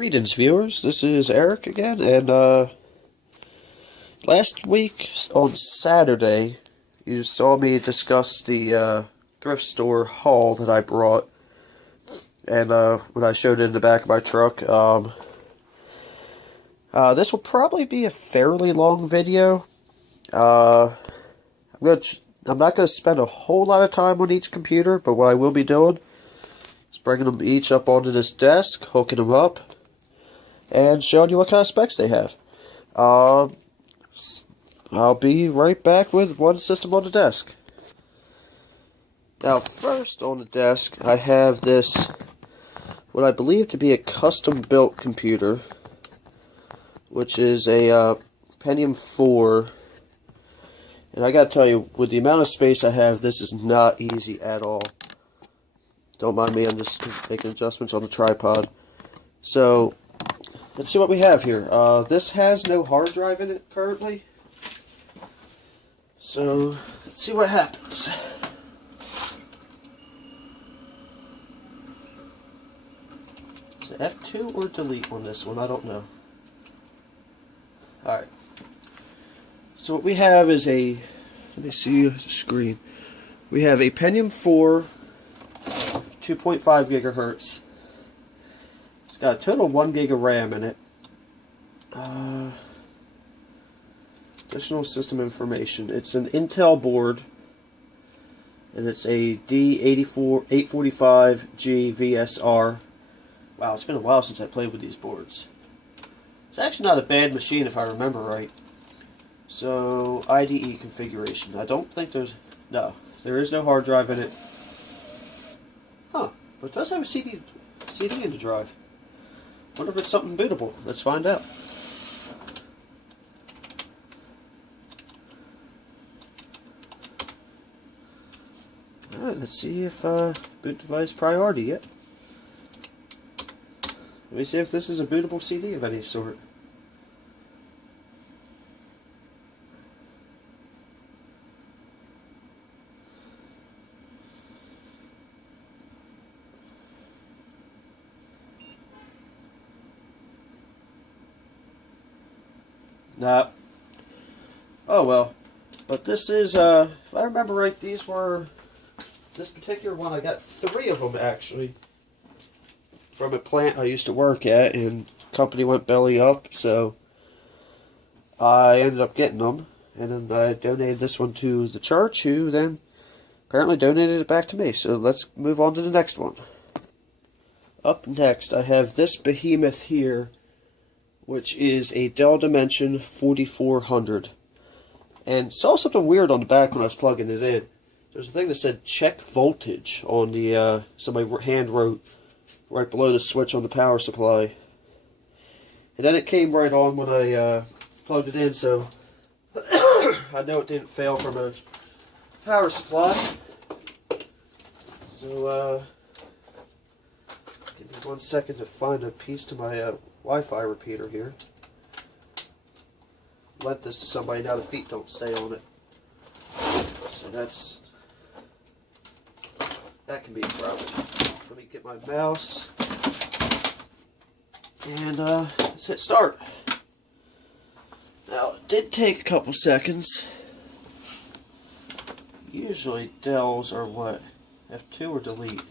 Greetings, viewers. This is Eric again, and last week on Saturday, you saw me discuss the thrift store haul that I brought, and when I showed it in the back of my truck. This will probably be a fairly long video. I'm not going to spend a whole lot of time on each computer, but what I will be doing is bringing them each up onto this desk, hooking them up, and showing you what kind of specs they have. I'll be right back with one system on the desk. Now, first on the desk, I have this, what I believe to be a custom-built computer, which is a Pentium 4. And I gotta tell you, with the amount of space I have, this is not easy at all. Don't mind me, I'm just making adjustments on the tripod. So, let's see what we have here. This has no hard drive in it currently. So, let's see what happens. Is it F2 or delete on this one? I don't know. Alright. So what we have is a, let me see the screen. We have a Pentium 4, 2.5 gigahertz. It's got a total of 1 gig of RAM in it. Additional system information. It's an Intel board, and it's a D845G VSR. Wow, it's been a while since I played with these boards. It's actually not a bad machine if I remember right. So, IDE configuration. I don't think there is no hard drive in it. Huh, but it does have a CD in the drive. Wonder if it's something bootable. Let's find out. Alright, let's see if boot device priority yet. Let me see if this is a bootable CD of any sort. Nah. Oh well. But this is, if I remember right, this particular one, I got 3 of them actually. From a plant I used to work at, and the company went belly up, so I ended up getting them. And then I donated this one to the church, who then apparently donated it back to me. So let's move on to the next one. Up next, I have this behemoth here, which is a Dell Dimension 4400. And saw something weird on the back when I was plugging it in. There's a thing that said check voltage on the, somebody hand wrote right below the switch on the power supply. And then it came right on when I plugged it in, so I know it didn't fail from a power supply. So, give me 1 second to find a piece to my Wi-Fi repeater here. Lent this to somebody, now the feet don't stay on it. So that can be a problem. Let me get my mouse. And let's hit start. Now, it did take a couple seconds. Usually Dells are what? F2 or delete?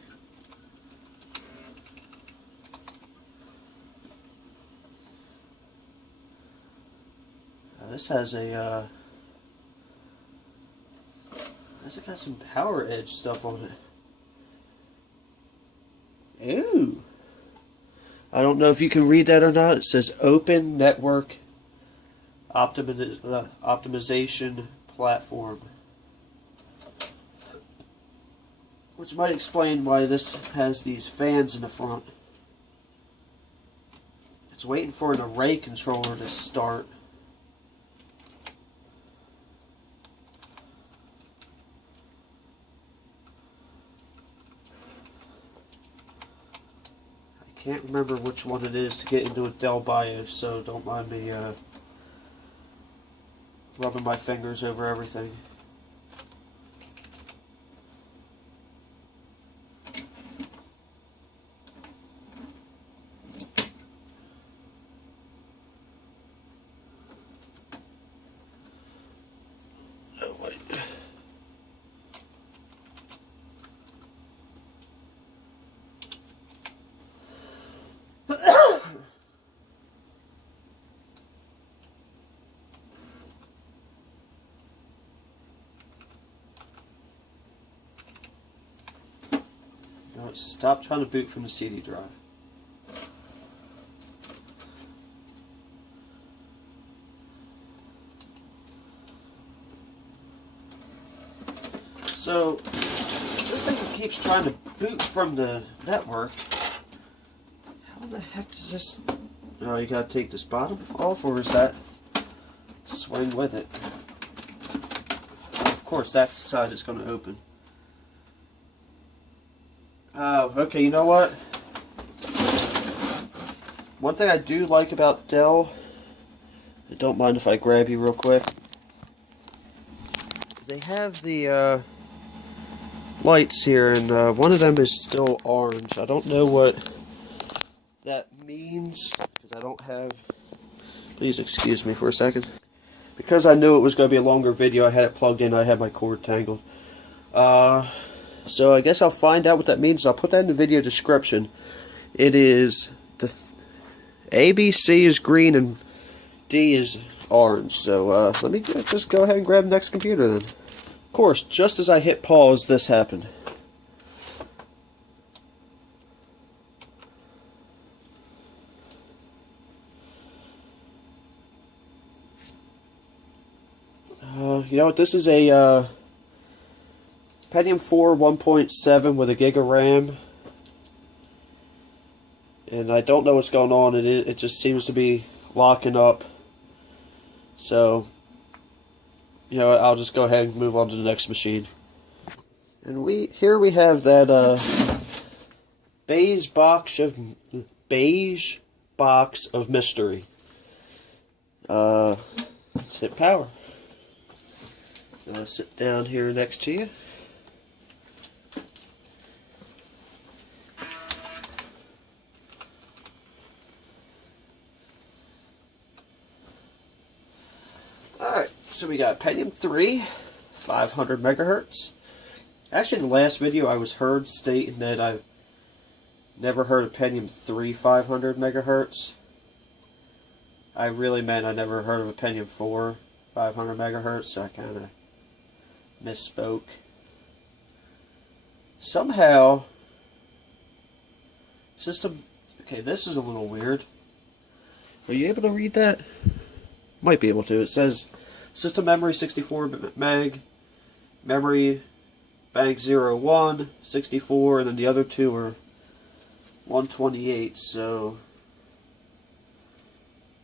This has a, has it got some power edge stuff on it. Ooh. I don't know if you can read that or not. It says Open Network Optimization Platform. Which might explain why this has these fans in the front. It's waiting for an array controller to start. Can't remember which one it is to get into a Dell BIOS, so don't mind me rubbing my fingers over everything. Stop trying to boot from the CD drive. So, this thing keeps trying to boot from the network. How the heck does this... Oh, you gotta take this bottom off, or is that swing with it? Of course, that's the side it's going to open. Oh, okay, you know what? One thing I do like about Dell, I don't mind if I grab you real quick, they have the lights here, and one of them is still orange. I don't know what that means, because I don't have... Please excuse me for a second. Because I knew it was going to be a longer video, I had it plugged in, I had my cord tangled. So I guess I'll find out what that means. I'll put that in the video description. It is... the ABC is green and D is orange. So let me just go ahead and grab the next computer then. Of course, just as I hit pause, this happened. You know what, this is a Pentium 4 1.7 with a gig of RAM. And I don't know what's going on. It just seems to be locking up. So, you know, I'll just go ahead and move on to the next machine. And here we have that beige box of mystery. Let's hit power. I'll sit down here next to you. Alright, so we got Pentium 3, 500 megahertz. Actually, in the last video I was heard stating that I've never heard of Pentium 3 500 megahertz. I really meant I never heard of a Pentium 4 500 megahertz, so I kind of misspoke. Somehow, system... Okay, this is a little weird. Are you able to read that? Might be able to. It says system memory 64 meg, memory bank 01, 64, and then the other two are 128, so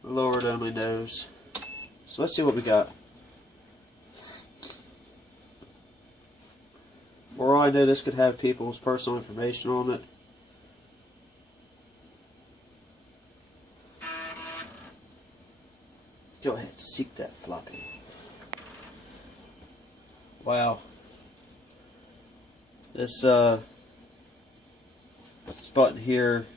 Lord only knows. So let's see what we got. For all I know, this could have people's personal information on it. Go ahead, seek that floppy. Wow. This button here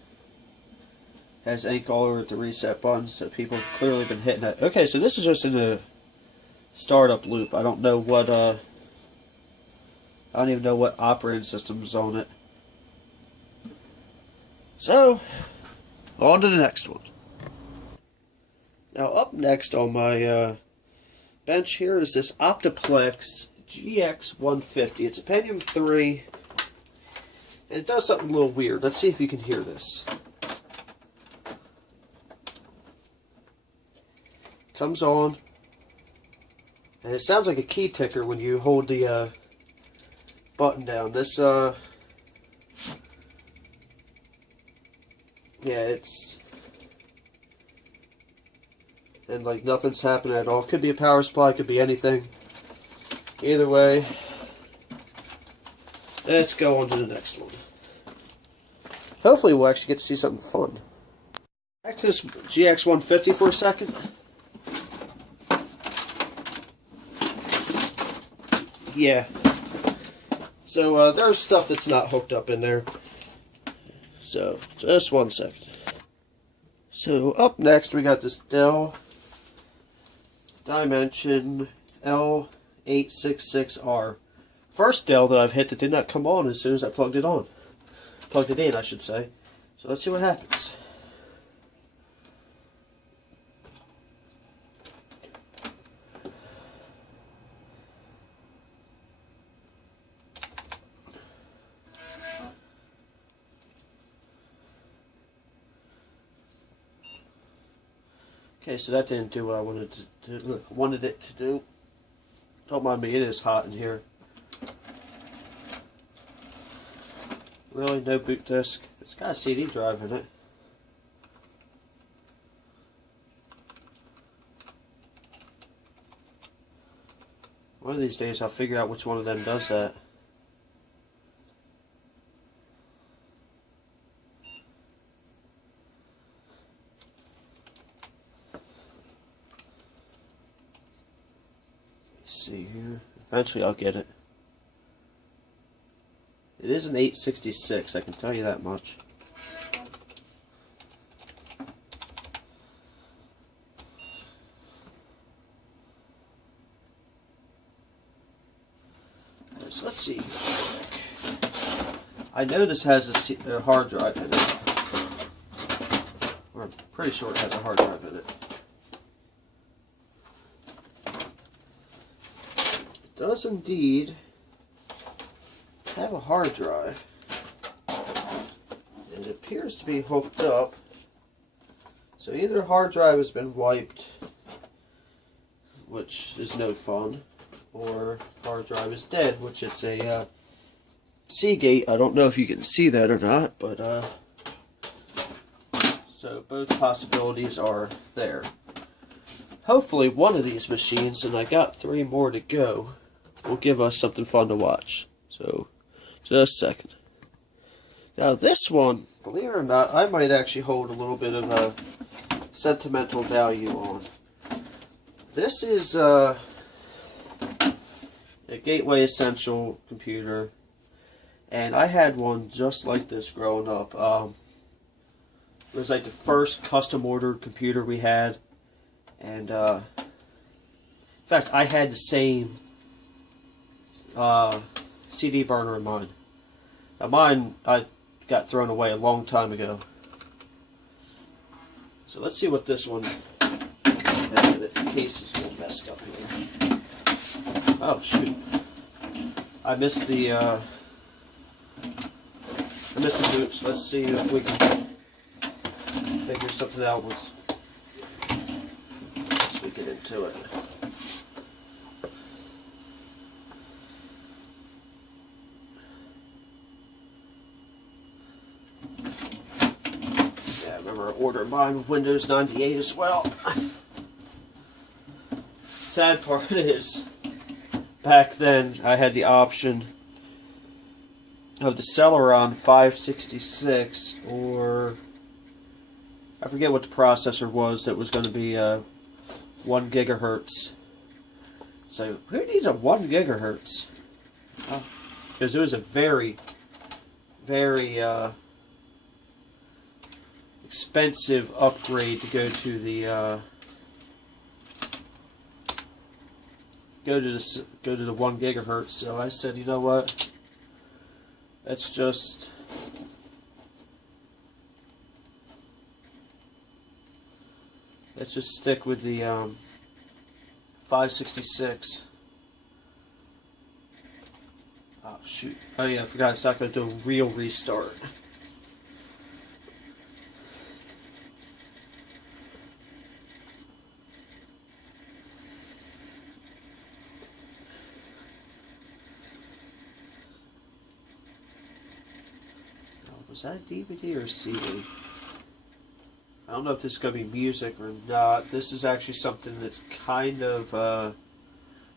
has ink all over the reset button, so people have clearly been hitting that. Okay, so this is just in a startup loop. I don't know what I don't even know what operating system's on it. So, on to the next one. Now, up next on my bench here is this Optiplex GX150. It's a Pentium 3, and it does something a little weird. Let's see if you can hear this. Comes on, and it sounds like a key ticker when you hold the button down. This, yeah, it's, and like nothing's happening at all. Could be a power supply, could be anything. Either way, let's go on to the next one. Hopefully we'll actually get to see something fun. Back to this GX150 for a second. Yeah. So there's stuff that's not hooked up in there. So just one second. So up next we got this Dell Dimension L866R. First Dell that I've hit that did not come on as soon as I plugged it on. Plugged it in, I should say. So let's see what happens. Okay, so that didn't do what I wanted it to do. Don't mind me, it is hot in here. Really, no boot disc. It's got a CD drive in it. One of these days I'll figure out which one of them does that. Let's see here. Eventually I'll get it. It is an 866, I can tell you that much. So let's see. I know this has a hard drive in it. Or I'm pretty sure it has a hard drive in it. It does indeed have a hard drive. And it appears to be hooked up. So either the hard drive has been wiped, which is no fun, or hard drive is dead, which it's a Seagate. I don't know if you can see that or not, but so both possibilities are there. Hopefully one of these machines, and I got 3 more to go, will give us something fun to watch. So just a second. Now this one, believe it or not, I might actually hold a little bit of a sentimental value on. This is a Gateway Essential computer, and I had one just like this growing up. It was like the first custom ordered computer we had, and in fact I had the same CD burner in mine. Now mine I got thrown away a long time ago. So let's see what this one. The case is all messed up here. Oh shoot! I missed the boots. Let's see if we can figure something out once we get into it. Yeah, I remember I ordered mine with Windows 98 as well. Sad part is, back then I had the option of the Celeron 566, or I forget what the processor was that was going to be 1 gigahertz. So who needs a 1 gigahertz? Because it was a very, very expensive upgrade to go to the go to the 1 gigahertz. So I said, you know what? Let's just stick with the 566. Oh shoot! Oh yeah, I forgot. It's not going to do a real restart. Was that a DVD or a CD? I don't know if this is going to be music or not. This is actually something that's kind of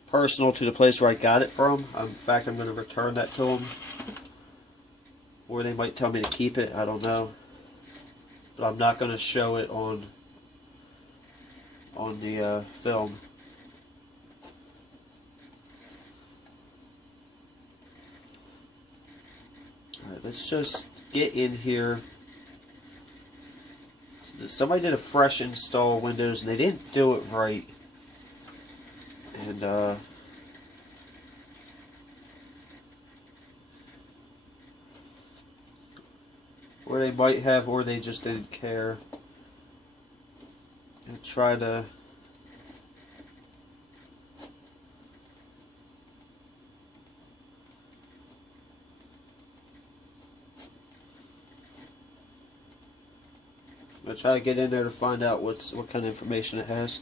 personal to the place where I got it from. In fact, I'm going to return that to them. Or they might tell me to keep it. I don't know. But I'm not going to show it on the film. Alright, let's just get in here. Somebody did a fresh install of Windows and they didn't do it right. And or they might have, or they just didn't care. And try to I'll try to get in there to find out what kind of information it has.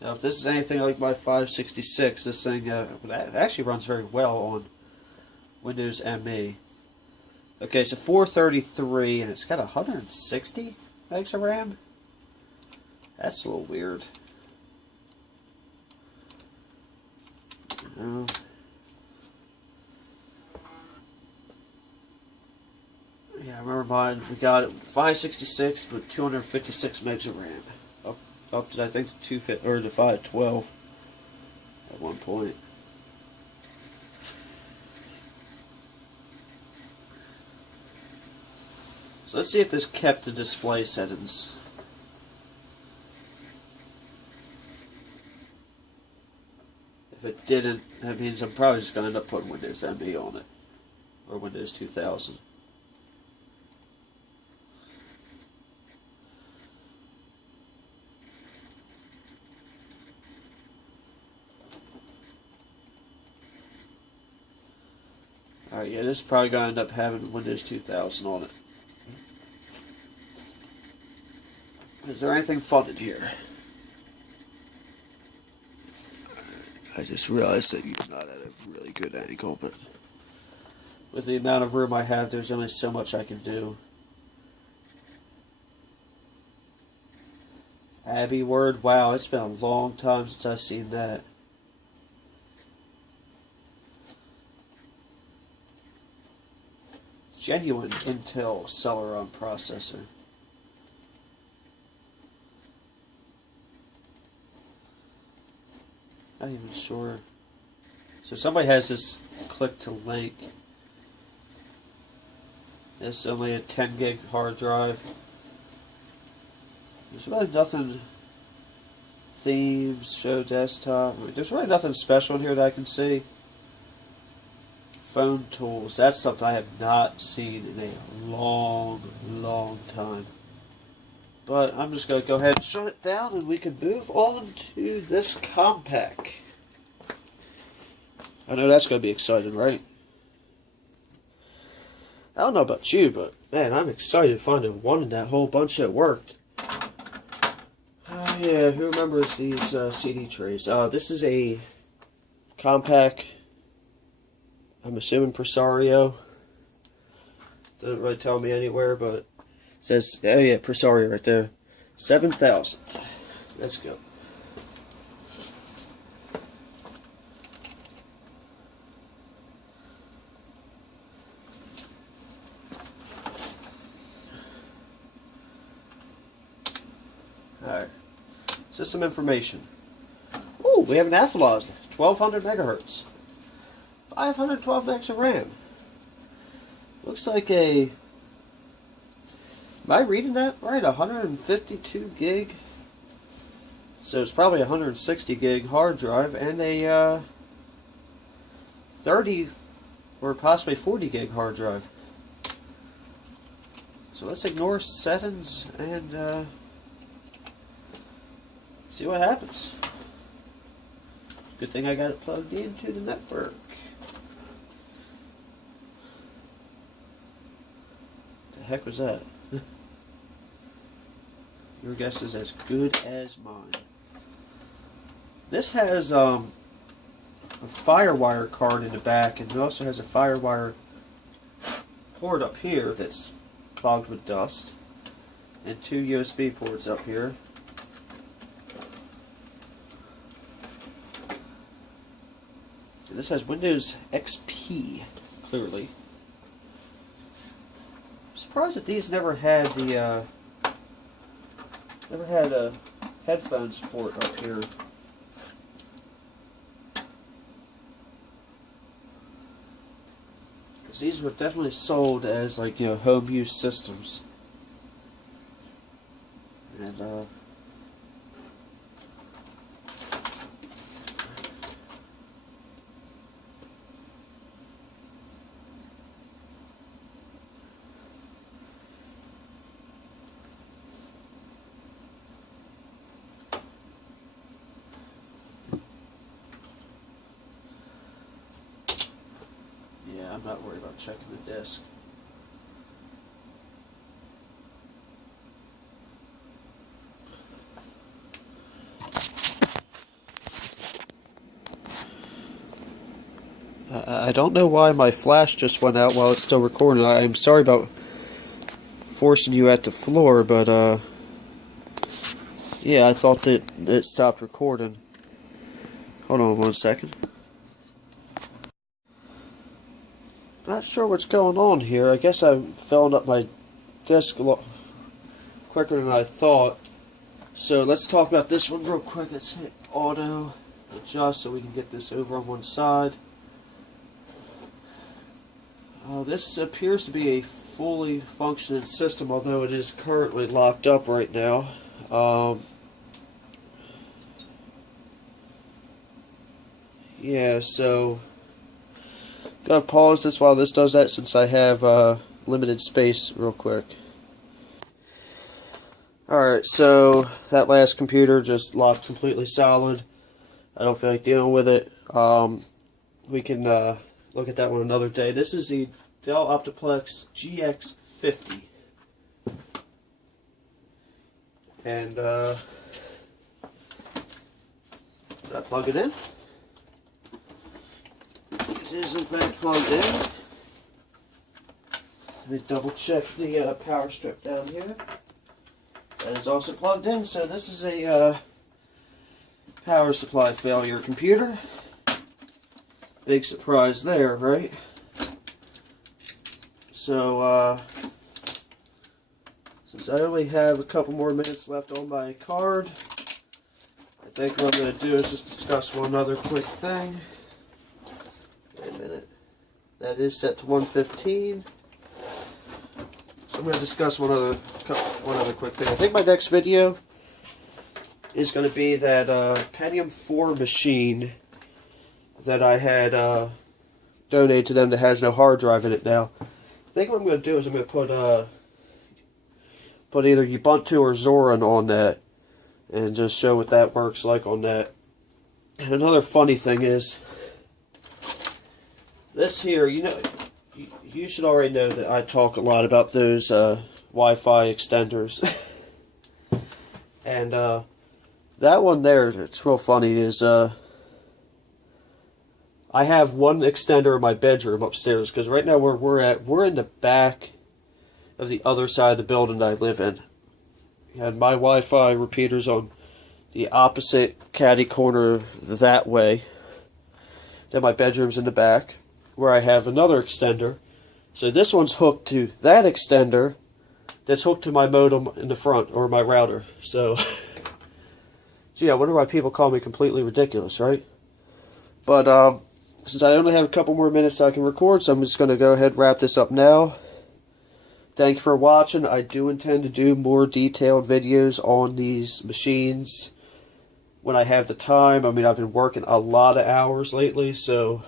Now, if this is anything like my 566, this thing that actually runs very well on Windows ME. Okay, so 433, and it's got 160 megs of RAM. That's a little weird. Yeah, I remember mine. We got it 566 with 256 megs of RAM. Up to I think the 512 at one point. So let's see if this kept the display settings. If it didn't, that means I'm probably just going to end up putting Windows ME on it. Or Windows 2000. Alright, yeah, this is probably going to end up having Windows 2000 on it. Is there anything fun in here? I just realized that you're not at a really good angle, but with the amount of room I have, there's only so much I can do. Abbey Word, wow, it's been a long time since I've seen that. Genuine Intel Celeron processor. Not even sure. So somebody has this click to link. It's only a 10 gig hard drive. There's really nothing. Themes, show desktop. I mean, there's really nothing special in here that I can see. Phone tools. That's something I have not seen in a long, long time. But I'm just going to go ahead and shut it down and we can move on to this Compaq. I know that's going to be exciting, right? I don't know about you, but man, I'm excited finding one in that whole bunch that worked. Yeah, who remembers these CD trays? This is a Compaq, I'm assuming Presario. Doesn't really tell me anywhere, but it says, oh yeah, Presario right there. 7,000. Let's go. Alright. System information. Ooh, we have an Athlon, 1200 megahertz. 512 megs of RAM. Looks like a... Am I reading that right? 152 gig. So it's probably 160 gig hard drive and a 30 or possibly 40 gig hard drive. So let's ignore settings and see what happens. Good thing I got it plugged into the network. The heck was that? Your guess is as good as mine. This has a FireWire card in the back, and it also has a FireWire port up here that's clogged with dust, and two USB ports up here. And this has Windows XP, clearly. I'm surprised that these never had the never had a headphone support up here. Because these were definitely sold as, like, you know, home use systems. And I'm not worried about checking the disk. I don't know why my flash just went out while it's still recording. I'm sorry about forcing you at the floor, but yeah, I thought that it stopped recording. Hold on 1 second. Not sure what's going on here. I guess I'm filling up my disk a lot quicker than I thought. So let's talk about this one real quick. Let's hit auto adjust so we can get this over on one side. This appears to be a fully functioning system, although it is currently locked up right now. Yeah, so gotta pause this while this does that since I have limited space real quick. Alright, so that last computer just locked completely solid. I don't feel like dealing with it. We can look at that one another day. This is the Dell Optiplex GX50. And I plug it in. It is in fact plugged in. Let me double check the power strip down here. That is also plugged in, so this is a power supply failure computer. Big surprise there, right? So, since I only have a couple more minutes left on my card, I think what I'm going to do is just discuss one other quick thing. Wait a minute. That is set to 115. So I'm going to discuss one other quick thing. I think my next video is going to be that Pentium 4 machine that I had donated to them that has no hard drive in it now. I think what I'm going to do is I'm going to put either Ubuntu or Zorin on that and just show what that works like on that. And another funny thing is, this here, you know, you should already know that I talk a lot about those Wi-Fi extenders. And that one there, it's real funny, is I have one extender in my bedroom upstairs, because right now where we're in the back of the other side of the building that I live in. And my Wi-Fi repeater's on the opposite caddy corner that way. Then my bedroom's in the back, where I have another extender. So this one's hooked to that extender that's hooked to my modem in the front, or my router. So, gee, I wonder why people call me completely ridiculous, right? But, since I only have a couple more minutes I can record, so I'm just going to go ahead and wrap this up now. Thank you for watching. I do intend to do more detailed videos on these machines when I have the time. I mean, I've been working a lot of hours lately, so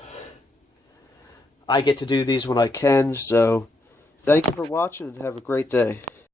I get to do these when I can. So, thank you for watching and have a great day.